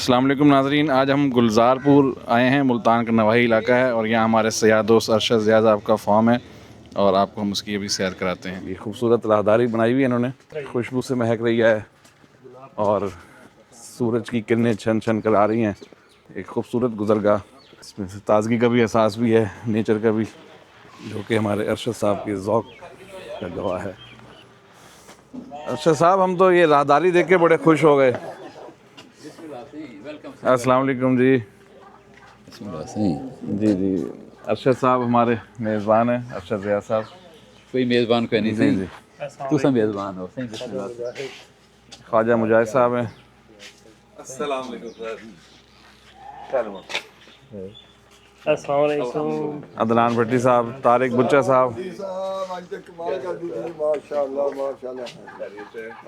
अस्सलाम वालेकुम नाज़रीन, आज हम गुलज़ारपुर आए हैं। मुल्तान का नवाही इलाका है और यहाँ हमारे सयाह दोस्त अरशद ज़ियाद साहब का फार्म है और आपको हम उसकी अभी सैर कराते हैं। ये खूबसूरत राहदारी बनाई हुई है इन्होंने, खुशबू से महक रही है और सूरज की किरणें छन छन कर आ रही हैं। एक खूबसूरत गुज़रगाह, इसमें से ताज़गी का भी एहसास भी है, नेचर का भी, जो कि हमारे अरशद साहब के ज़ौक़ का गवाह है। अरशद साहब, हम तो ये राहदारी देख के बड़े खुश हो गए। अस्सलाम वालेकुम जी। जी जी, अरशद साहब हमारे मेज़बान हैं, अरशद ज़ियाद साहब। कोई मेज़बान कोई नहीं जी सही, जी, तू सा मेज़बान हो सही। ख्वाजा मुजाहिद साहब हैं। अस्सलाम वालेकुम सर। अस्सलाम वालेकुम। अदनान भट्टी साहब, तारिक बुच्चा साहब, आज तक कमाल कर दी थी, माशाल्लाह माशाल्लाह।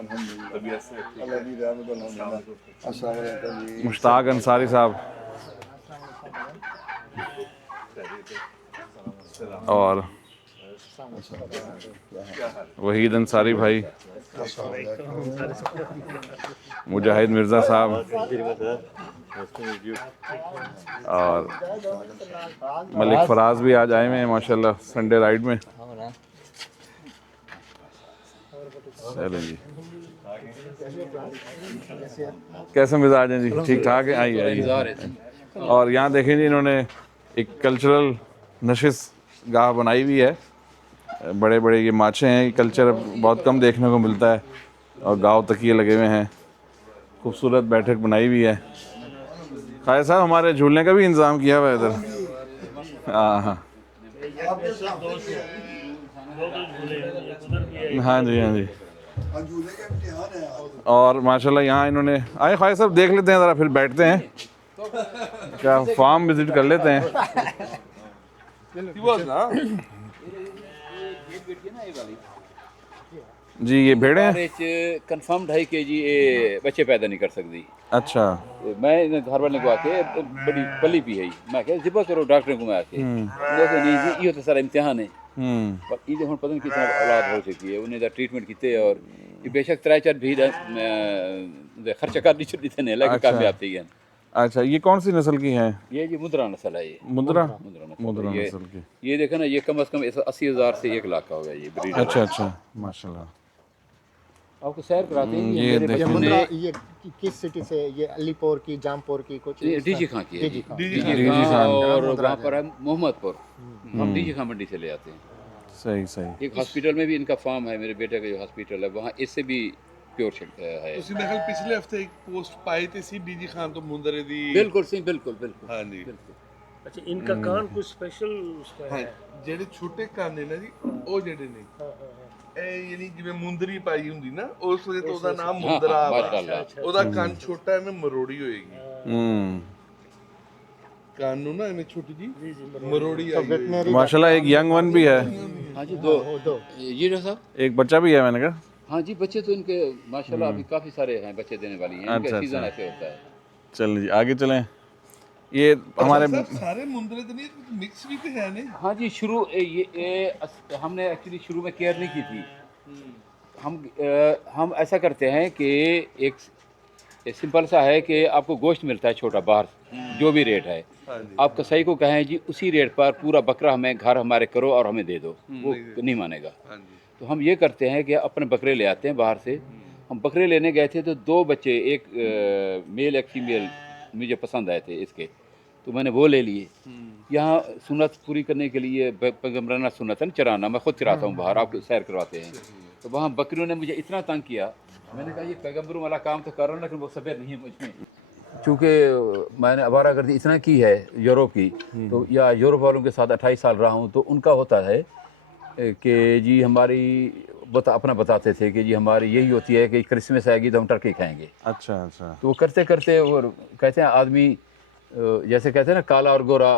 अल्लाह की रहमत अल्हम्दुलिल्लाह। अस्सलाम वालेकुम जी। मुश्ताक अंसारी साहब और वहीद अंसारी भाई, मुजाहिद मिर्ज़ा साहब और मलिक फराज भी आज आए हुए हैं माशाल्लाह संडे राइड में। चलें जी, कैसे मिजाज हैं जी? ठीक ठाक है। आइए आइए। और यहाँ देखें जी, इन्होंने एक कल्चरल नशिश गाह बनाई हुई है। बड़े बड़े ये माचे हैं, ये कल्चर बहुत कम देखने को मिलता है और गाँव तकिए लगे हुए हैं। खूबसूरत बैठक बनाई हुई है। खाया साहब, हमारे झूलने का भी इंतज़ाम किया हुआ है इधर। हाँ हाँ हाँ जी, हाँ जी। झूले के इम्तिहान है आज। और माशाल्लाह यहाँ इन्होंने आए। ख्वाजा साहब, देख लेते हैं ज़रा, फिर बैठते हैं, क्या फार्म विज़िट कर लेते हैं। जी, ये भेड़ें हैं। कन्फर्म 2.5 kg ये बच्चे पैदा नहीं कर सकती। अच्छा। मैं इन्हें घर वाले को आके बड़ी पली पी है, मैं क्या जिबा करो डॉक्टर को मैं आके नहीं जी ये तो सारा इम्तिहान है। पर ये हम पता नहीं कितना औलाद हो चुकी है, उन्हें ट्रीटमेंट किते और ये बेशक 3-4 भी खर्चा कर दी छुट्टी थे लेकिन अच्छा। कामयाब थी गए। अच्छा, ये कौन सी नस्ल की हैं? ये जी मुद्रा नस्ल है। ये मुद्रा मुद्रा नस्ल है। नस्ल की। ये देखो ना, ये कम से कम 80,000 से 1 लाख का होगा ये ब्रीड। अच्छा अच्छा, माशाल्लाह। आपको सैर कराते हैं ये मेरे देखिए। बच्चों मुंद्रा ने ये किस सिटी से? ये अलीपुर की, जामपुर की, कुछ डीजी खां की है। डीजी खां। डीजी डीजी खां खां। और वहाँ पर है मोहम्मदपुर। हम डीजी खां मंडी से ले आते हैं। सही सही। एक हॉस्पिटल में भी इनका फार्म है, मेरे बेटे का जो हॉस्पिटल है वहाँ इससे भी प्योर है। ਤੁਸੀਂ ਮੇਰੇ ਖਿਆਲ ਪਿਛਲੇ ਹਫਤੇ ਇੱਕ ਪੋਸਟ ਪਾਈ ਤੇ ਸੀ ਡੀਜੀ ਖਾਨ ਤੋਂ ਮੁੰਦਰੇ ਦੀ। बिल्कुल सही, बिल्कुल बिल्कुल। हाँ जी। बिल्कुल। अच्छा, इनका कान कुछ स्पेशल उसका ਹਾਂ है। ਜਿਹੜੇ ਛੋਟੇ ਕੰਨ ਨੇ ਨਾ ਜੀ, ਉਹ ਜਿਹੜੇ ਨੇ ਇਹ ਯਾਨੀ ਜਿਵੇਂ ਮੁੰਦਰੀ ਪਾਈ ਹੁੰਦੀ ਨਾ, ਉਸ ਵਜ੍ਹਾ ਤੋਂ ਉਹਦਾ ਨਾਮ ਮੁੰਦਰਾ ਵਾ। माशाल्लाह। ਉਹਦਾ ਕੰਨ ਛੋਟਾ ਐਵੇਂ ਮਰੋੜੀ ਹੋਏਗੀ। ਕੰਨ ਨੂੰ ਨਾ ਐਵੇਂ ਛੋਟੀ ਜੀ ਮਰੋੜੀ ਆਈ ਹੋਏਗੀ। माशाल्लाह, एक यंग वन भी है, हाँ जी, दो ये रहा साहब। एक बच्चा भी है मैंने कहा। हाँ जी, बच्चे तो इनके माशाल्लाह अभी काफ़ी सारे हैं, बच्चे देने वाली हैं। इनका अच्छा, सीजन अच्छा। ऐसे होता है। चलें जी, आगे चलें। ये हमारे ਸਰ ਸਾਰੇ ਮੁੰਦਰੇ ਤੇ ਨਹੀਂ, ਮਿਕਸ ਵੀ ਤੇ ਹੈ ਨੇ। हाँ जी, शुरू हमने एक्चुअली शुरू में केयर नहीं की थी। हम ऐसा करते हैं कि एक सिंपल सा है कि आपको गोश्त मिलता है छोटा बाहर, जो भी रेट है, आप कसाई को कहें जी उसी रेट पर पूरा बकरा हमें घर हमारे करो और हमें दे दो, वो नहीं मानेगा। तो हम ये करते हैं कि अपने बकरे ले आते हैं बाहर से। हम बकरे लेने गए थे तो 2 बच्चे, एक मेल एक फीमेल मुझे पसंद आए थे इसके, तो मैंने वो ले लिए। यहाँ सुन्नत पूरी करने के लिए पैगम्बराना सुन्नत है ना, चराना, मैं खुद चराता हूँ बाहर, आप सैर करवाते हैं। तो वहाँ बकरियों ने मुझे इतना तंग किया, मैंने कहा ये पैगम्बरों वाला काम तो कर रहा हूँ लेकिन वो सफ़ेद नहीं है मुझ में। चूँकि मैंने आवारागर्दी इतना की है यूरोप की, तो या यूरोप वालों के साथ 28 साल रहा हूँ, तो उनका होता है कि जी हमारी अपना बताते थे कि जी हमारी यही होती है कि क्रिसमस आएगी तो हम टर्की खाएंगे। अच्छा अच्छा। तो वो करते करते और कहते हैं आदमी जैसे कहते हैं ना काला और गोरा,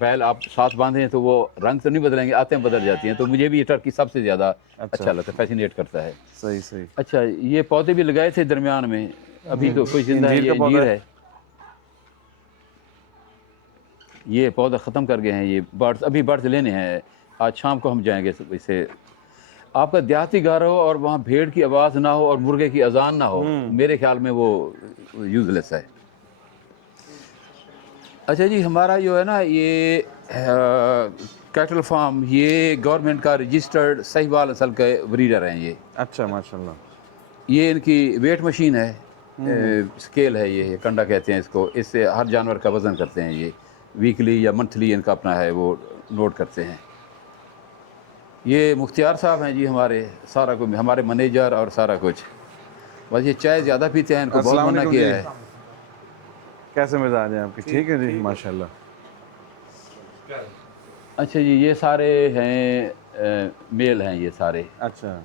बैल आप साथ बांधे हैं तो वो रंग तो नहीं बदलेंगे, आते बदल जाती हैं। तो मुझे भी ये टर्की सबसे ज़्यादा अच्छा लगता है, फैसिनेट करता है। सही सही। अच्छा, ये पौधे भी लगाए थे दरमियान में, अभी तो कोई जिंदा है, इंजीर ये का पौधा इंजीर है। ये पौधा ख़त्म कर गए हैं, ये बर्ड्स अभी बर्ड्स लेने हैं, आज शाम को हम जाएंगे इसे। आपका देहाती घर हो और वहाँ भेड़ की आवाज़ ना हो और मुर्गे की अजान ना हो, मेरे ख्याल में वो यूजलेस है। अच्छा जी, हमारा जो है ना ये कैटल फार्म, ये गवर्नमेंट का रजिस्टर्ड साहिवाल नस्ल के ब्रीडर हैं ये। अच्छा माशाल्लाह। ये इनकी वेट मशीन है, स्केल है, ये कंडा कहते हैं इसको। इससे हर जानवर का वज़न करते हैं ये, वीकली या मंथली इनका अपना है वो नोट करते हैं। ये मुख्तियार साहब हैं जी हमारे, सारा कुछ हमारे मैनेजर और सारा कुछ। बस ये चाय ज़्यादा पीते हैं, इनको बहुत अस्सलाम मना वालेकुम किया जी। है। कैसे मिजाज हैं आपके? ठीक है जी माशाल्लाह। अच्छा जी, ये सारे हैं मेल हैं ये सारे। अच्छा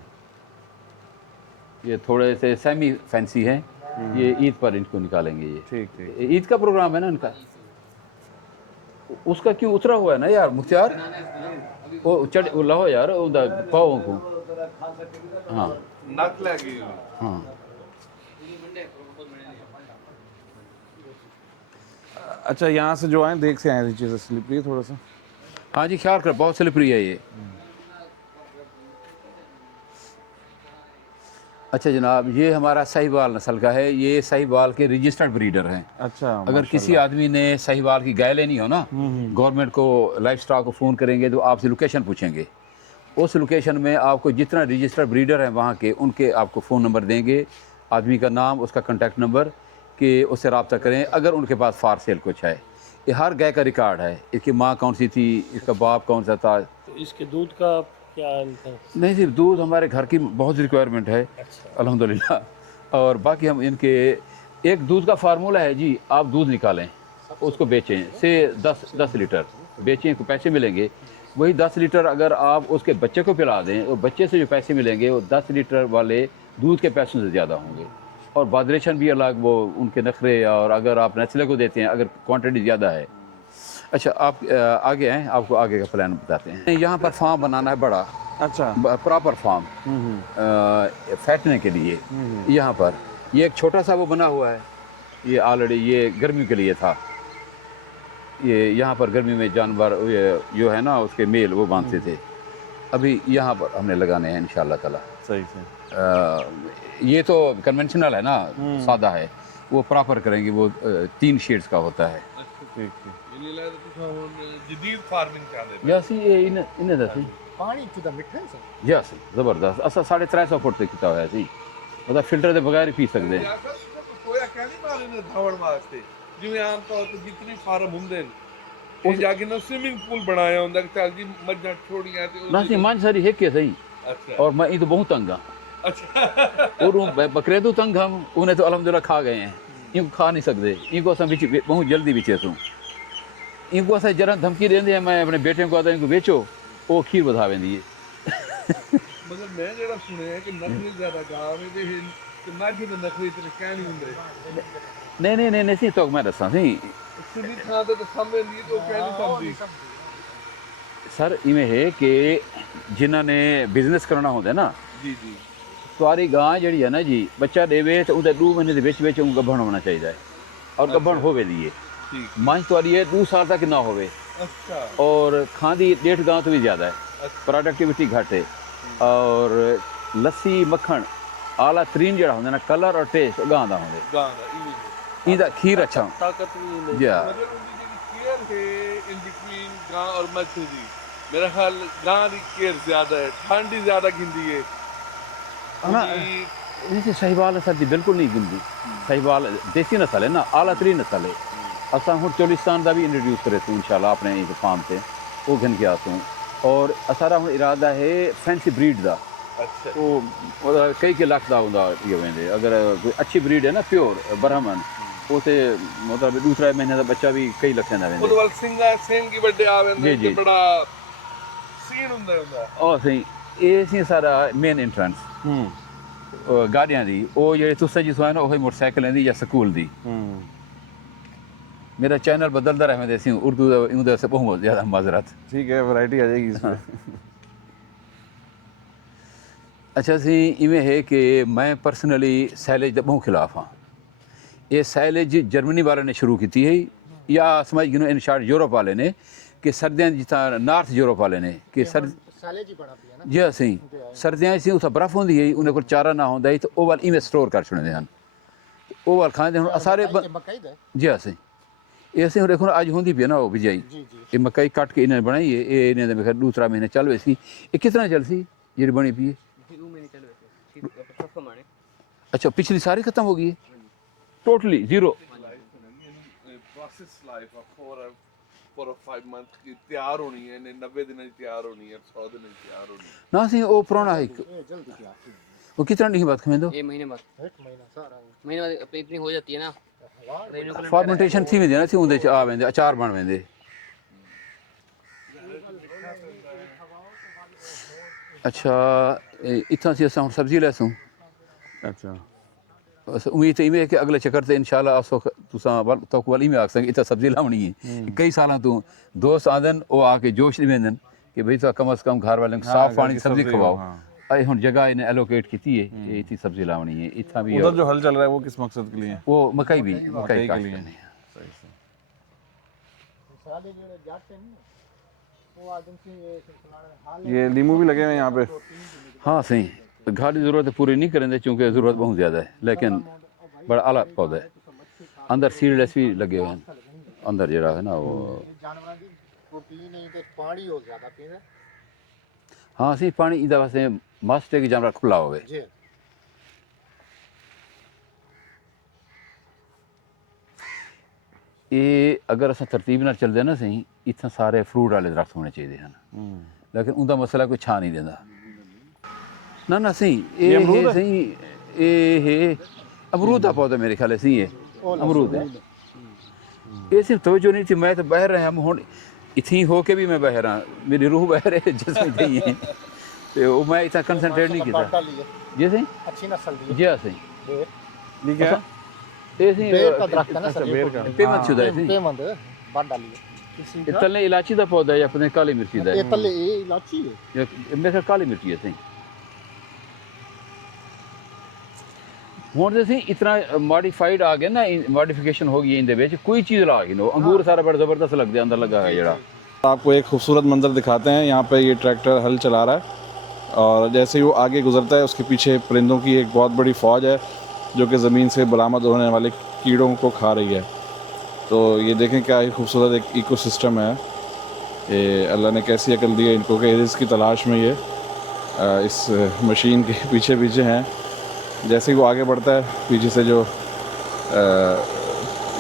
ये थोड़े से सेमी फैंसी हैं, ये ईद पर इनको निकालेंगे ये। ठीक ठीक। ईद का प्रोग्राम है ना इनका। उसका क्यों उतरा हुआ है ना यार मुख्तियार, वो चढ़ वो लाओ यार उदा पाओ को। हाँ नक लगी हाँ। अच्छा यहाँ से जो आए देख से आए नीचे से स्लिपरी थोड़ा सा। हाँ जी, ख्याल कर, बहुत स्लिपरी है ये। अच्छा जनाब, ये हमारा साहिवाल नस्ल का है, ये साहिवाल के रजिस्टर्ड ब्रीडर हैं। अच्छा अगर किसी आदमी ने साहिवाल की गाय लेनी हो ना, गवर्नमेंट को लाइफ स्टॉक को फ़ोन करेंगे तो आपसे लोकेशन पूछेंगे। उस लोकेशन में आपको जितना रजिस्टर्ड ब्रीडर हैं वहाँ के, उनके आपको फ़ोन नंबर देंगे, आदमी का नाम, उसका कॉन्टैक्ट नंबर, कि उससे रब्ता करें अगर उनके पास फार सेल कुछ है। ये हर गाय का रिकॉर्ड है, इसकी माँ कौन सी थी, इसका बाप कौन सा था। इसके दूध का क्या इनका? नहीं, सिर्फ दूध हमारे घर की बहुत रिक्वायरमेंट है अल्हम्दुलिल्लाह। और बाकी हम इनके एक दूध का फार्मूला है जी, आप दूध निकालें उसको बेचें, से 10 लीटर बेचें को पैसे मिलेंगे। वही 10 लीटर अगर आप उसके बच्चे को पिला दें, तो बच्चे से जो पैसे मिलेंगे वो 10 लीटर वाले दूध के पैसों से ज़्यादा होंगे। और वाइब्रेशन भी अलग, वो उनके नखरे, और अगर आप नेस्ले को देते हैं अगर क्वांटिटी ज़्यादा है। अच्छा आप आगे हैं, आपको आगे का प्लान बताते हैं। यहाँ पर फार्म बनाना है बड़ा, अच्छा प्रॉपर फार्म फैटने के लिए। यहाँ पर ये एक छोटा सा वो बना हुआ है, ये ऑलरेडी ये गर्मी के लिए था। ये यहाँ पर गर्मी में जानवर ये जो है ना उसके मेल वो बांधते थे। अभी यहाँ पर हमने लगाने हैं इंशाल्लाह ताला। सही से। ये तो कन्वेंशनल है ना, सादा है, वो प्रॉपर करेंगे, वो 3 शेड्स का होता है। ठीक ठीक। जदीद फार्मिंग चाहते यासी इन्हें दसी पानी कितना मिठा है सर? यस जबरदस्त। असा 350 फुट से किता हुआ सी, मतलब फिल्टर के बगैर ही पी सकते हैं। कोया क्या नहीं मारे ने धावण वास्ते, जिवें आम तौर ते जितने फार्म हुंदे ने ਉਹ ਜਾ ਕੇ ਨਾ स्विमिंग पूल बनाया ਹੁੰਦਾ कि चल जी मज्जां छोड़ियां ते ना सी मन सारी है सही। अच्छा और मैं ये तो बहुत तंग हाँ, अच्छा और बकरे तो तंग हम, उन्हें तो अल्हम्दुलिल्लाह खा गए हैं, इनको खा नहीं सकते। इनको अस बहुत जल्दी बेचे सूँ, इनको अस जरा धमकी देंगे हैं, मैं अपने बेटे को आता इनको बेचो, वो खीर बधा वेंदी है। मगर मैं जेड़ा सुनिया कि नखरे ज्यादा गांव में ते माझे दे नखरे ते क्या नहीं हुंदे नहीं सी तो मैं दसा सी सुनी खां ते समझ नहीं तो क्या नहीं समझी सर, इवें है कि जिन्होंने बिजनेस करना होंदा ना, जी जी तुआरी गां जी है ना जी, बच्चा देवे तो उनके 2 महीने के गब्भण होना चाहिए है, और गब्भण होवे दी ठीक मंझ तुआरी है 2 साल तक ना होवे, अच्छा और खांदी 1.5 गांव तो भी ज़्यादा है, प्रोडक्टिविटी घट है, और लस्सी मक्खन आला तरीन जड़ा होंदा ना, कलर और टेस्ट गां दा होंदे, गां दा इवें इदा खीर अच्छा ताकत भी नहीं। या मतलब उनकी जेडी केयर है इन बिटवीन गां और मच्छी दी, मेरा ख्याल गां दी केयर ज्यादा है, ठंड ही ज्यादा गिंदी है ना। उनकी इसे सहीवाल नस्ल दी बिल्कुल नहीं गिनती, सहीवाल देसी नस्ल है ना, आला तरीन नस्ल है। असा हूँ चोलिस्तान का भी इंट्रोड्यूस करे तूं इंशाल्लाह अपने इस फार्म से, वो घन के आसूँ। और असारा हूँ इरादा है फैंसी ब्रीड का, अच्छा वो कई लाख का होंदा ये वेंदे, अगर कोई अच्छी ब्रीड है ना प्योर ब्राह्मण, उसे मतलब दूसरा महीने का बच्चा भी कई लखें का वेंदे। उदवल सिंगा सिंह की बड़े आवेंदे जी, जी। कि बड़ा सीन हुंदा और सही ये सी सारा मेन एंट्रेंस गाड़ियां दी, वो जेह्ड़े तुसें जिस ना वही मोटरसाइकिलें दी या स्कूल दी। मेरा चैनल बदलता रहे, मैं उर्दू यूँ से बहुत ज़्यादा माजरत। ठीक है, वैरायटी आ जाएगी इसमें। अच्छा सी इवें है कि मैं पर्सनली सैलेज के बहुत खिलाफ हाँ। ये सैलेज जर्मनी वाले ने शुरू की है, या समझ गिनो इन शार्ट यूरोप वाले ने, कि सर्दियाँ जितना नॉर्थ यूरोप वाले ने कि सैलेज ही बना पिया ना जी ਅਸੀਂ ਸਰਦੀਆਂ 'ਚ ਸੀ ਉੱਥੇ ਬਰਫ਼ ਹੁੰਦੀ ਹੈ ਉਹਨਾਂ ਕੋਲ ਚਾਰਾ ਨਾ ਹੁੰਦਾ ਸੀ ਤੇ ਉਹ ਵਾਲ ਇਵੇਂ ਸਟੋਰ ਕਰ ਛੱਡਦੇ ਹਨ ਉਹ ਵਾਲ ਖਾਂਦੇ ਹੁਣ ਸਾਰੇ ये मकई दा है? ਜੀ ਅਸੀਂ ਇਹ ਅਸੀਂ ਹੁਣ ਦੇਖੋ ਅੱਜ ਹੁੰਦੀ ਪਈ ਨਾ ਉਹ ਬਿਜਾਈ जी जी ਇਹ ਮਕਈ ਕੱਟ ਕੇ ਇਹਨਾਂ ਨੇ ਬਣਾਈ ਹੈ ਇਹ ਇਹਨਾਂ ਦੇ ਮੇਰੇ ਖਿਆਲ ਦੂਸਰਾ ਮਹੀਨੇ ਚੱਲ ਹੋਏ ਸੀ ਇਹ ਕਿਸ ਤਰ੍ਹਾਂ ਚੱਲ ਸੀ ਜਿਹੜੀ ਬਣੀ ਪਈ ਹੈ अच्छा पिछली सारी खत्म हो गई है totally zero process life 4 or 5 months की तैयार होनी है ने 90 दिन की तैयार होनी है 100 दिन की तैयार होनी है ना सी वो पुराना है ये जल्दी क्या वो कितना नहीं बात खमें दो ये महीने बाद एक महीना सारा महीने बाद अपनी इतनी हो जाती है ना फॉर्मेंटेशन थी वेंदे ना सी उंदे च आ वेंदे अचार बन वेंदे अच्छा इतना सी असां सब्जी लैसूं अच्छा बस उम्मीद है कि अगले चक्कर से इंशाल्लाह असो तुसा तो वाली में आख सके इतना सब्जी लावनी है कई साल तू दोस्त आदन वो आके जोश नहीं वेंदन कि भाई तो कम से कम घर वाले साफ पानी सब्जी खवाओ अरे हुन जगह इन्हें एलोकेट की है ये इतनी सब्जी लावनी है इतना भी उधर जो हल चल रहा है वो किस मकसद के लिए है? वो मकई भी मकई के काट लिए। करनी है सही से। साले जो जाते नहीं वो आदमी की ये हाल ये लीमू भी लगे हुए हैं यहाँ पे हाँ सही घर की ज़रूरत पूरी नहीं करेंगे चूँकि ज़रूरत बहुत ज़्यादा है लेकिन बड़ा आला पौधा है अंदर सीडलेस भी लगे हुए हैं अंदर जरा है ना वो जानवर की प्रोटीन नहीं तो पानी हो ज्यादा पीना हाँ सी पानी इधर वास्ते मस्त है कि जानवर खुला होवे जी ये अगर अस तरतीब नाल चलदे ना सही इतना सारे फ्रूट वाले दरख्त होने चाहिए हैं लेकिन उनका मसला कोई छा नहीं देता ना ना सही ये अमरूद है? सही ये अमरूद का पौधा मेरे ख्याल से ये अमरूद है ये सिर्फ तवज्जो नहीं थी मैं तो बह रहा हम हुन इतनी हो के भी मैं बह रहा मेरी रूह बह रही जिसमें नहीं है तो वो मैं इतना कंसंट्रेट नहीं किया बाटा लिए जी सही अच्छी नस्ल दी जी हाँ सही बेर ये क्या है? ये सही बेर का दरख्त है ना सर बेर का। पेमंत शुदा है सही पेमंद बाटा लिए किसी ये तले इलायची का पौधा है या अपने काली मिर्ची का ये है तले ये इलाची है या मेरे ख्याल काली मिर्ची है सही ਹੁਣ ਤੇ ਅਸੀਂ ਇਤਨਾ ਮੋਡੀਫਾਈਡ ਆ ਗਿਆ ਨਾ ਮੋਡੀਫਿਕੇਸ਼ਨ ਹੋ ਗਈ ਇਹਦੇ ਵਿੱਚ कोई चीज़ ला गई नो अंगूर सारा बड़ा ज़बरदस्त लगता है अंदर लगा है जरा आपको एक खूबसूरत मंजर दिखाते हैं यहाँ पे ये ट्रैक्टर हल चला रहा है और जैसे ही वो आगे गुजरता है उसके पीछे परिंदों की एक बहुत बड़ी फ़ौज है जो कि ज़मीन से बरामद होने वाले कीड़ों को खा रही है तो ये देखें क्या ही खूबसूरत एक इकोसिस्टम है ये अल्लाह ने कैसी अकल दी है इनको कि रिज़्क़ की तलाश में ये इस मशीन के पीछे पीछे हैं जैसे ही वो आगे बढ़ता है पीछे से जो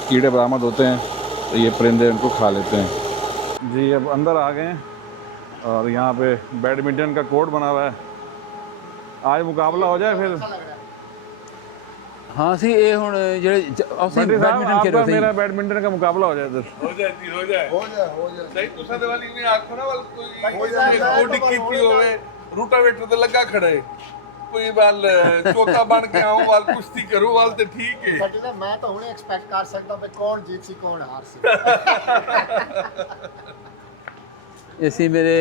कीड़े बरामद होते हैं तो ये परिंदे उनको खा लेते हैं जी अब अंदर आ गए हैं और यहाँ पे बैडमिंटन का कोर्ट बना हुआ है आज मुकाबला हो जाए फिर हाँ सी ये हुन जेड़े ਅਸੀਂ बंटी साहब, बैडमिंटन खेल आपका रहे मेरा बैडमिंटन का मुकाबला हो जाए इधर हो जाती हो जाए हो जाए नहीं तुसा दे वाली नहीं आखो ना वाल कोई कोडी कीती होवे रूटावेटर ते लगा खड़े कोई वाल चौथा बन के आऊं वाल कुश्ती करूं वाल ते ठीक है बट ना मैं तो हुणे एक्सपेक्ट कर सकदा भी कौन जीत सी कौन हार सी इसी मेरे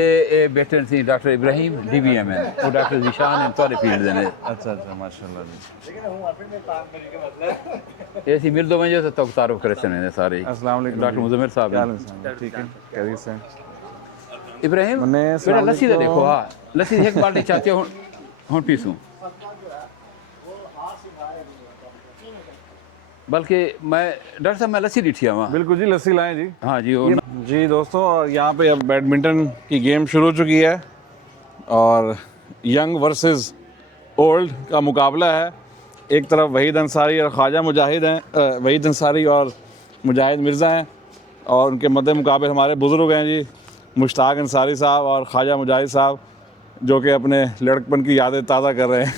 बेटे सी डॉक्टर इब्राहिम DBMN वो डॉक्टर जिशान है तोरे फील्ड दे ने अच्छा अच्छा माशाल्लाह जी लेकिन हूं अपने में काम करी के मतलब ये सी मिल दो वजह से तो तारुफ करे सने सारे अस्सलाम वालेकुम डॉक्टर मुजम्मिल साहब क्या हैं। हाल है? ठीक है कैसे हैं इब्राहिम मन्ने, बेटा अस्सलाम लस्सी दे वालेकुम। देखो हाँ लस्सी एक बाल्टी चाहते हो हुन पीसूं बल्कि मैं डॉक्टर साहब मैं लस्सी डिठी आवा बिल्कुल जी लस्सी लाएं जी हाँ जी वो जी दोस्तों यहाँ पे अब बैडमिंटन की गेम शुरू हो चुकी है और यंग वर्सेस ओल्ड का मुकाबला है एक तरफ वहीद अंसारी और ख्वाजा मुजाहिद हैं वहीद अंसारी और मुजाहिद मिर्ज़ा हैं और उनके मद्दे मुकाबले हमारे बुज़ुर्ग हैं जी मुश्ताक अंसारी साहब और ख्वाजा मुजाहिद साहब जो कि अपने लड़कपन की यादें ताज़ा कर रहे हैं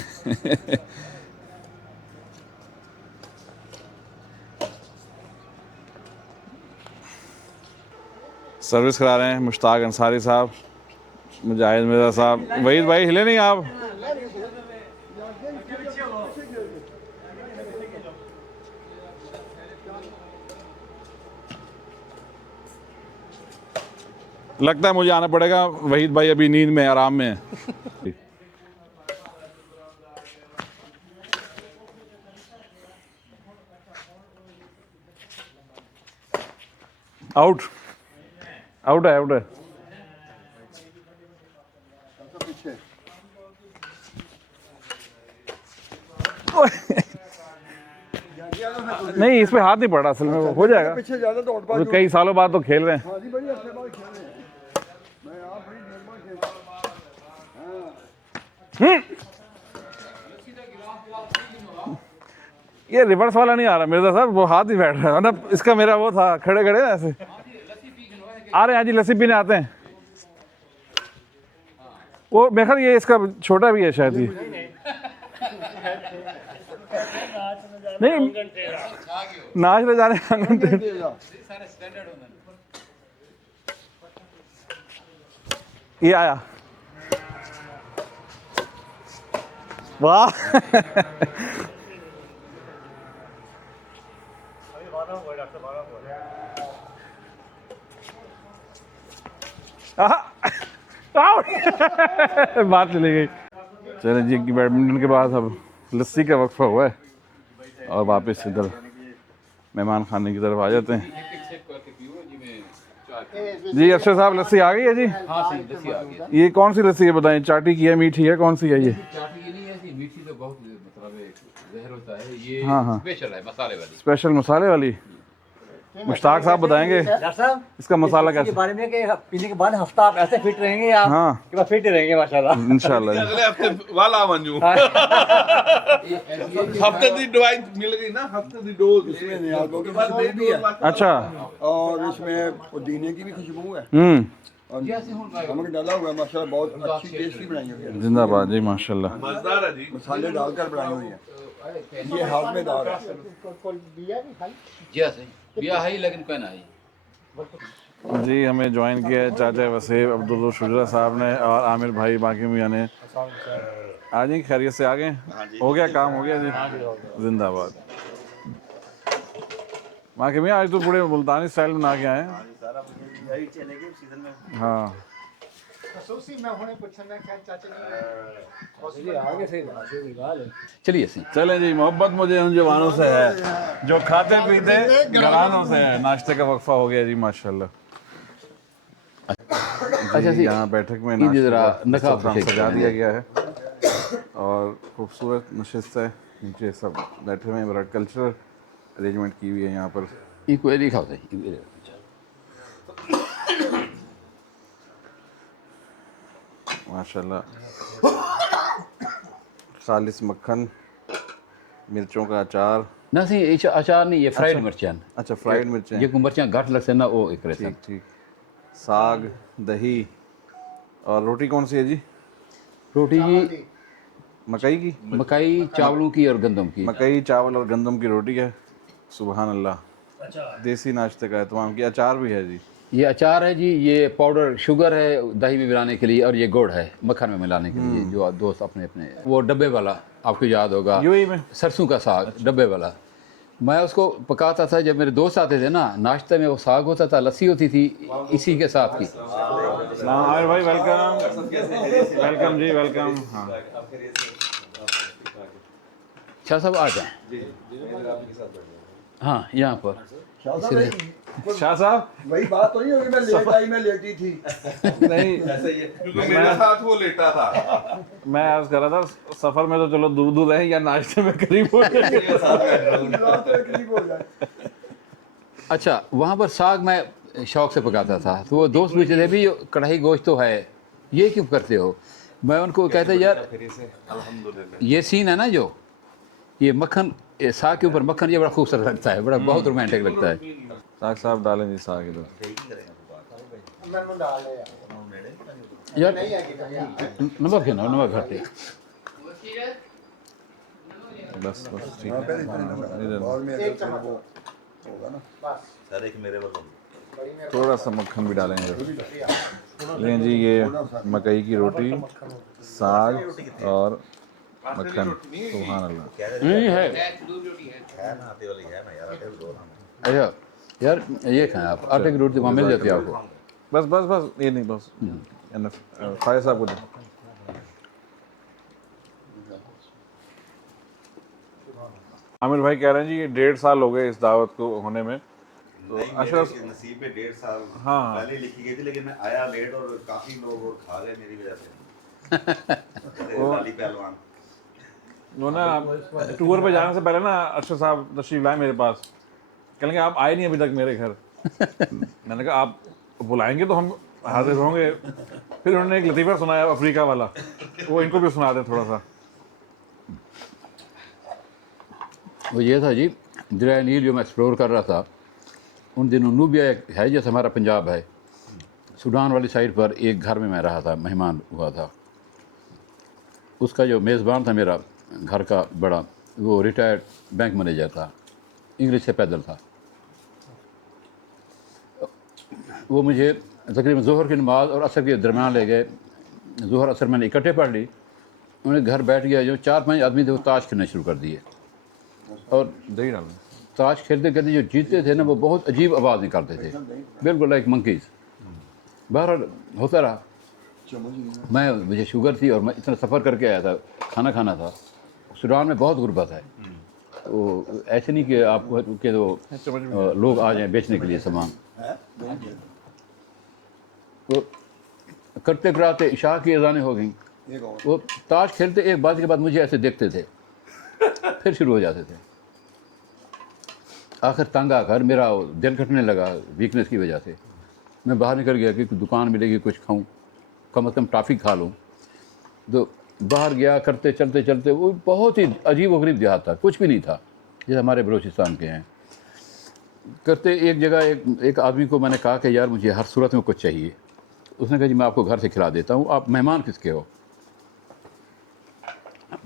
सर्विस करा रहे हैं मुश्ताक अंसारी साहब मुजाहिद मिर्ज़ा साहब वहीद भाई हिले नहीं आप लगता है मुझे आना पड़ेगा वहीद भाई अभी नींद में आराम में है आउट आउट है नहीं इस पे हाथ नहीं पड़ा असल में, वो हो जाएगा। पीछे ज्यादा दौड़ पा वो कई सालों बाद तो खेल रहे हैं। हाँ जी बड़ी अच्छे बाल खेल रहे हैं। मैं आप बड़ी देर बाद खेल ये रिवर्स वाला नहीं आ रहा मिर्जा साहब, वो हाथ ही बैठ रहा है ना, इसका मेरा वो था खड़े खड़े ना ऐसे। आ रहे हैं जी, लस्सी पीने आते हैं। वो मेरे ख्याल ये इसका छोटा भी है शायद ये। नहीं नाच ले जाने आंगन टेढ़। ये आया, वाह बात चली गई। चले जी कि बैडमिंटन के बाद अब लस्सी का वक्फा हुआ है और वापस इधर मेहमान खाने की तरफ आ जाते हैं। जी अरशद साहब लस्सी आ गई है जी। हाँ सही लस्सी आ गई। ये कौन सी लस्सी है बताएं, चाटी की है मीठी है कौन सी है ये? चाटी की नहीं है, ऐसी मीठी तो बहुत मतलब एक जहर होता है, ये हाँ, हाँ। स्पेशल है मसाले वाली। स्पेशल मसाले वाली। मुश्ताक साहब बताएंगे डॉक्टर साहब इसका मसाला के कैसे? बारे में कि पीने के बाद हफ्ता आप ऐसे फिट रहेंगे, आप हाँ कि बस फिट ही रहेंगे माशाल्लाह। इंशाल्लाह। अगले हफ्ते वाला मंजू हफ्ते दी दवाई मिल गई ना, हफ्ते दी डोज इसमें नियाज़ों की खुशबू भी है अच्छा और इसमें पुदीने की भी खुशबू है और नमक डाला हुआ है माशाल्लाह, बहुत अच्छी टेस्टी बनाई हुई है। जिंदाबाद जी माशाल्लाह। मजेदार है जी। मसाले डालकर बनाई हुई है, ये हाजमेदार है। जी हाँ सही बिया है ही, लेकिन कोई ना है। जी हमें ज्वाइन किया है चाचा वसीम अब्दुल शुजरा साहब ने और आमिर भाई बाकी मियाँ ने। आ जी खैरियत से आ गए? हो गया काम, हो गया जी, जिंदाबाद। बाकी मियाँ आज तो पूरे मुल्तानी स्टाइल में ना के आए हैं। हाँ चलिए सही। चलें जी, मोहब्बत मुझे उन जवानों से है जो खाते पीते घरानों से है। नाश्ते का वक्फा हो गया जी माशाल्लाह। अच्छा जी, यहाँ बैठक में नाश्ते जरा का नकाब प्रोग्राम शेक सजा दिया गया है और खूबसूरत नशिस्त है। नीचे सब बैठे हुए हैं, बड़ा कल्चरल अरेंजमेंट की हुई है यहाँ पर। इक्वली खाओ सही। माशाल्लाह खालिस मक्खन, मिर्चों का अचार। ना सही ये अचार नहीं, ये फ्राइड मिर्चन। अच्छा फ्राइड मिर्चें, ये को मिर्चा घट लगते ना वो एक रहता। ठीक ठीक। साग, दही और रोटी कौन सी है जी? रोटी जी मकई की? मकई चावलों की और गंदम की। मकई चावल और गंदम की रोटी है। सुबहान अल्लाह। देसी नाश्ते का एहतमाम किया। अचार भी है जी? ये अचार है जी, ये पाउडर शुगर है दही में मिलाने के लिए, और ये गुड़ है मक्खन में मिलाने के लिए। जो दोस्त अपने अपने वो डब्बे वाला आपको याद होगा, यूएई में सरसों का साग डब्बे वाला, मैं उसको पकाता था जब मेरे दोस्त आते थे ना, नाश्ते में वो साग होता था, लस्सी होती थी इसी के साथ की। आमिर भाई वेलकम। वेलकम जी वेलकम। हाँ शाह साहब आ जाए। हाँ यहाँ पर शाह साहब वही बात तो नहीं होगी मैं लेट आई मैं लेटी थी। नहीं क्योंकि मेरे साथ वो लेटा था। मैं आज कर रहा था सफर में तो चलो दूर दूर रहे या नाश्ते में करीब हो जाए। रात में करीब हो जाए। अच्छा वहाँ पर साग मैं शौक से पकाता था, तो वो दोस्त पूछते थे भी कढ़ाई गोश्त तो है ये क्यों करते हो? मैं उनको कहता यार ये सीन है ना जो ये मक्खन साग के ऊपर मक्खन, ये बड़ा खूबसूरत लगता है, बड़ा बहुत रोमांटिक लगता है। साग साहब डालें जी साग इधर। यार नमक है ना, नमक घटे। बस बस ठीक हाँ, है। पहले इधर और में अगर वो होगा ना थोड़ा सा मक्खन भी डालेंगे। लेकिन जी ये मकई की रोटी, साग और मक्खन, सुभान अल्लाह। नहीं है अच्छा यार ये खाएं आप, आटे की रोटी वहाँ मिल जाती है आपको। बस बस बस ये नहीं बस फायद साहब को दो। आमिर भाई कह रहे हैं जी ये 1.5 साल हो गए इस दावत को होने में। तो अशरफ नसीब में 1.5 साल हाँ। पहले लिखी गई थी, लेकिन मैं आया लेट और काफी लोग और खा गए मेरी वजह से। लाली पहलवान वो ना टूर पे जाने से पहले ना अरशद साहब तशरीफ लाए मेरे पास, कहेंगे आप आए नहीं अभी तक मेरे घर। मैंने कहा आप बुलाएंगे तो हम हाजिर होंगे। फिर उन्होंने एक लतीफ़ा सुनाया अफ्रीका वाला, वो इनको भी सुना दें थोड़ा सा। वो ये था जी, दरिया नील जो मैं एक्सप्लोर कर रहा था उन दिनों, नूबिया एक है जैसे हमारा पंजाब है, सूडान वाली साइड पर एक घर में मैं रहा था, मेहमान हुआ था। उसका जो मेज़बान था मेरा घर का बड़ा, वो रिटायर्ड बैंक मैनेजर था, इंग्लिश से पैदल था। वो मुझे तकरीबन ज़ोहर की नमाज और असर के दरमियान ले गए। ज़ोहर असर मैंने इकट्ठे पढ़ ली, उन्हें घर बैठ गया, जो 4-5 आदमी थे वो ताश खेलने शुरू कर दिए। और दही डाल ताश खेलते खेलते जो जीतते थे ना वो बहुत अजीब आवाज़ निकालते थे, बिल्कुल लाइक मंकीज़। बहरहाल होता रहा। मुझे शुगर थी और मैं इतना सफ़र करके आया था, खाना खाना था। सूडान में बहुत गुर्बत है, तो ऐसे नहीं कि आप के तो लोग आ जाएं बेचने के लिए सामान। तो करते कराते इशा की अज़ानें हो गई। वो ताश खेलते एक बात के बाद मुझे ऐसे देखते थे, फिर शुरू हो जाते थे। आखिर तंग आकर मेरा दिल घटने लगा वीकनेस की वजह से। मैं बाहर निकल गया कि दुकान मिलेगी कुछ खाऊं, कम से कम टॉफ़ी खा लूँ। तो बाहर गया, करते चलते चलते, वो बहुत ही अजीब व गरीब देहात था, कुछ भी नहीं था जैसे हमारे बलूचिस्तान के हैं। करते एक जगह एक आदमी को मैंने कहा कि यार मुझे हर सूरत में कुछ चाहिए। उसने कहा जी मैं आपको घर से खिला देता हूँ, आप मेहमान किसके हो?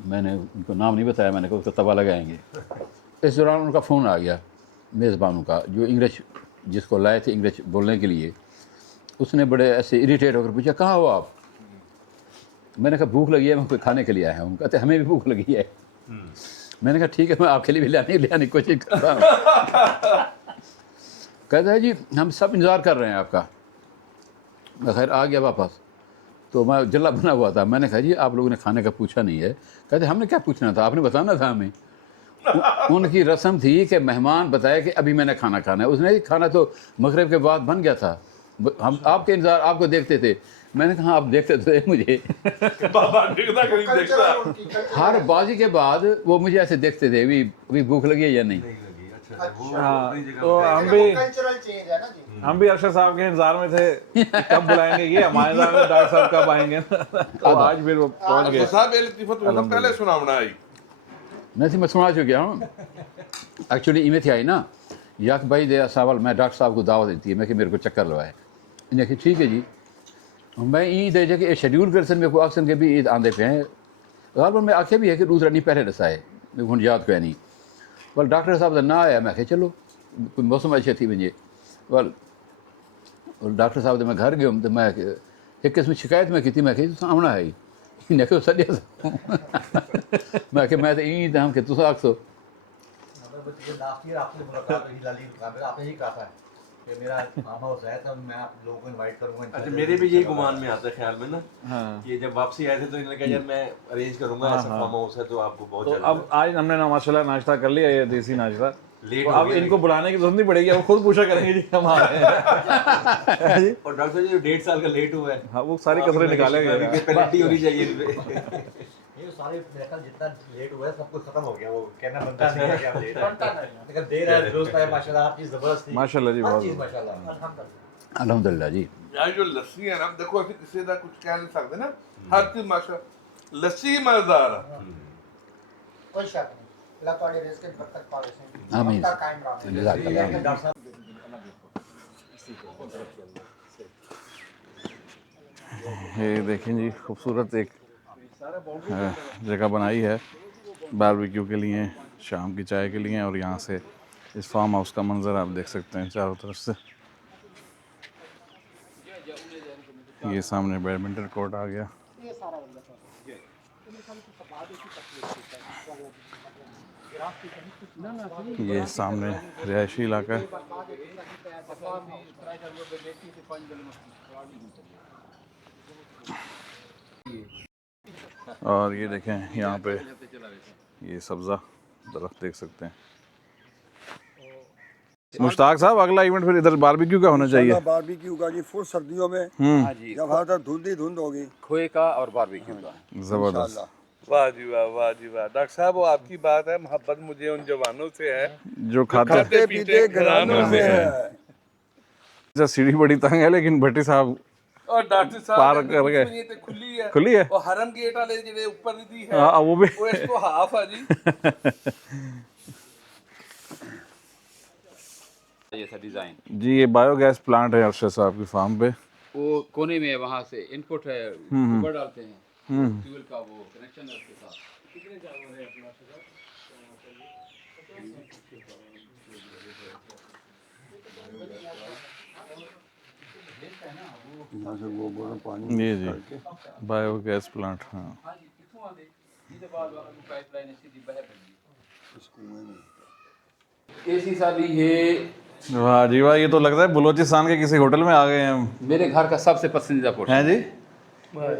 मैंने उनको नाम नहीं बताया, मैंने कहा उसका तवा लगाएंगे। इस दौरान उनका फ़ोन आ गया मेज़बानों का, जो इंग्लिश जिसको लाए थे इंग्लिश बोलने के लिए। उसने बड़े ऐसे इरिटेट होकर पूछा कहाँ हो आप? मैंने कहा भूख लगी है, मैं कोई खाने के लिए आया हूँ। कहते हमें भी भूख लगी है। मैंने कहा ठीक है, मैं आपके लिए भी ले आने की कोशिश कर रहा हूँ। कहता है जी हम सब इंतज़ार कर रहे हैं आपका। मैं खैर आ गया वापस, तो मैं जल्ला बना हुआ था। मैंने कहा जी आप लोगों ने खाने का पूछा नहीं है। कहते हमने क्या पूछना था, आपने बताना था हमें। उनकी रस्म थी कि मेहमान बताए कि अभी मैंने खाना खाना है। उसने खाना तो मगरिब के बाद बन गया था, हम आपके इंतज़ार आपको देखते थे। मैंने कहा आप देखते थे मुझे। हर बाजी के बाद वो मुझे ऐसे देखते थे, अभी भूख लगी है या नहीं। हाँ, तो कल्चरल चेंज है ना जी। हम भी अरशद साहब के इंतजार में थे कब बुलाएंगे, ये हमारे इंतजार में डॉक्टर साहब कब आएंगे। तो आज फिर वो पहुंच गए। साहब ये लतीफ़ा तो पहले सुनावना आई। नहीं थी, मैं सुना चुका हूँ। एक्चुअली इमें थी आई ना याक भाई दे सावल, मैं डॉक्टर साहब को दावत देती है, मैं कि मेरे को चक्कर लवाए। इन्हें कि ठीक है जी, मैं ईद है कि शेड्यूल कर मेरे को अक्सर के भी ईद आंदे पे हैं। गालबन में आखे भी है कि दूसरा नहीं पहले दसाए, मेरे को याद पे नहीं। वल डॉक्टर साहब का ना आया, मैं कहा चलो कोई मौसम अच्छी थी मुझे। वल डॉक्टर साहब मैं घर गया तो मैं एक किस्म शिकायत में की थी, मैं कही आना है इन्हें क्यों सॼे मैं कि मैं तो ईद हम कि तुम आखो। लास्ट ईयर आपसे मुलाकात हुई लाली दुकान पे, आपने यही कहा था कि मेरा फार्म हाउस है तो मैं आप लोगों को इनवाइट करूंगा। अच्छा मेरे भी यही गुमान में आता है ख्याल में ना। हाँ। कि जब वापसी आए थे तो इन्होंने कहा यार मैं अरेंज करूंगा, ऐसा फार्म हाउस है तो आपको बहुत तो अब आज हमने ना माशाल्लाह नाश्ता कर लिया, ये देसी नाश्ता। लेट तो अब इनको बुलाने की जरूरत नहीं पड़ेगी, अब खुद पूछा करेंगे जी हम आ रहे हैं। और डॉक्टर साहब जो 1.5 साल का लेट हुआ है, हाँ वो सारी कसरें निकालेंगे, पेनल्टी होनी चाहिए इस पे। ये सारे मेरे ख्याल जितना लेट हुआ है सब कुछ खत्म हो गया, वो कहना बनता नहीं है कि आप लेट हैं, लेकिन देर है दुरुस्त है। माशाल्लाह आप चीज जबरदस्त थी माशाल्लाह जी, बहुत माशाल्लाह अल्हम्दुलिल्लाह जी। यार जो लस्सी है ना, देखो ਅਸੀਂ ਕਿਸੇ ਦਾ कुछ कह नहीं सकते ना, हर चीज माशा लस्सी मजेदार है, कोई शक नहीं। अल्लाह तुम्हारे रिज़्क़ में बरकत पावे से आमीन। आपका कायम रहे। जज़ाकल्लाह। डॉक्टर साहब ये देखें जी, खूबसूरत एक जगह बनाई है बारबेक्यू के लिए, शाम की चाय के लिए। और यहाँ से इस फार्म हाउस का मंजर आप देख सकते हैं चारों तरफ से। ये सामने बैडमिंटन कोर्ट आ गया। ये सामने रिहायशी इलाका है। और ये देखें यहाँ पे ये सब्ज़ा दरख्त देख सकते हैं। मुश्ताक साहब अगला इवेंट फिर इधर बारबेक्यू का होना चाहिए। बारबेक्यू का जी फुल सर्दियों में जब हर तरफ धुंध ही धुंध होगी, खोए का और बारबेक्यू का ज़बरदस्त। वाह जी वाह, वाह जी वाह। डॉक्टर साहब वो आपकी बात है, मोहब्बत मुझे उन जवानों से है जो खाते खाते पीते घरानों से है। अच्छा, सीढ़ी बड़ी तंग है लेकिन भट्टी साहब और डॉक्टर पार साहब कर गए। ये तो खुली है, खुली है। और हरम गेट वाले जेडे ऊपर दी है हाँ वो भी वो इसको हाफ है जी। ऐसा डिजाइन जी ये बायोगैस प्लांट है अरशद साहब की फार्म पे। वो कोने में है, वहाँ से इनपुट है, ऊपर डालते हैं ट्यूबवेल का वो कनेक्शन है उसके साथ। यहाँ से गोबर में पानी ये जी बायोगैस प्लांट। हाँ हाँ जी, कितों आते ये बाद वाला को पाइपलाइन सीधी बाहर बनी इस कुएं में। ऐसी साली है। वाह जी वाह, ये तो लगता है बलूचिस्तान के किसी होटल में आ गए हैं हम। मेरे घर का सबसे पसंदीदा पोर्शन हैं जी,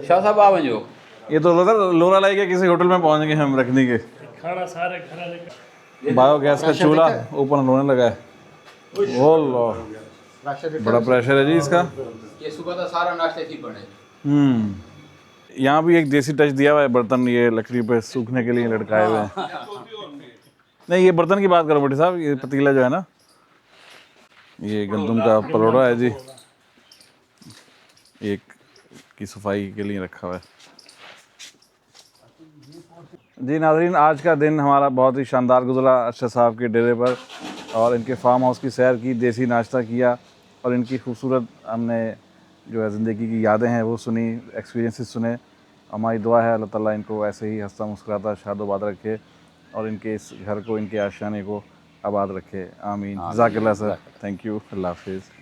शाह साहब आवन जो ये तो लगता है लोरा लाई के किसी होटल में पहुंच गए हम रखने के। खाना सारे खाना लेकर बायोगैस का चूल्हा ऊपर होने लगा है। ओ लो, बड़ा प्रेशर है जी इसका। ये सुबह का सारा नाश्ते ही बने। यहाँ भी एक देसी टच दिया हुआ है, बर्तन ये लकड़ी पे सूखने के लिए लटकाए हुए हैं। नहीं ये बर्तन की बात करो भट्टी साहब, ये पतीला जो है ना, ये गंदम का परोड़ा है जी, एक की सफाई के लिए रखा हुआ है। जी नाज़रीन, आज का दिन हमारा बहुत ही शानदार गुजरा अरशद साहब के डेरे पर, और इनके फार्म हाउस की सैर की, देसी नाश्ता किया, और इनकी खूबसूरत हमने जो है ज़िंदगी की यादें हैं वो सुनी, एक्सपीरियंसेस सुने। हमारी दुआ है अल्लाह ताला इनको ऐसे ही हंसता मुस्कुराता शादोबाद रखे, और इनके इस घर को, इनके आशियाने को आबाद रखे। आमीन। जज़ाकल्लाह सर, थैंक यू, अल्लाह हाफिज़।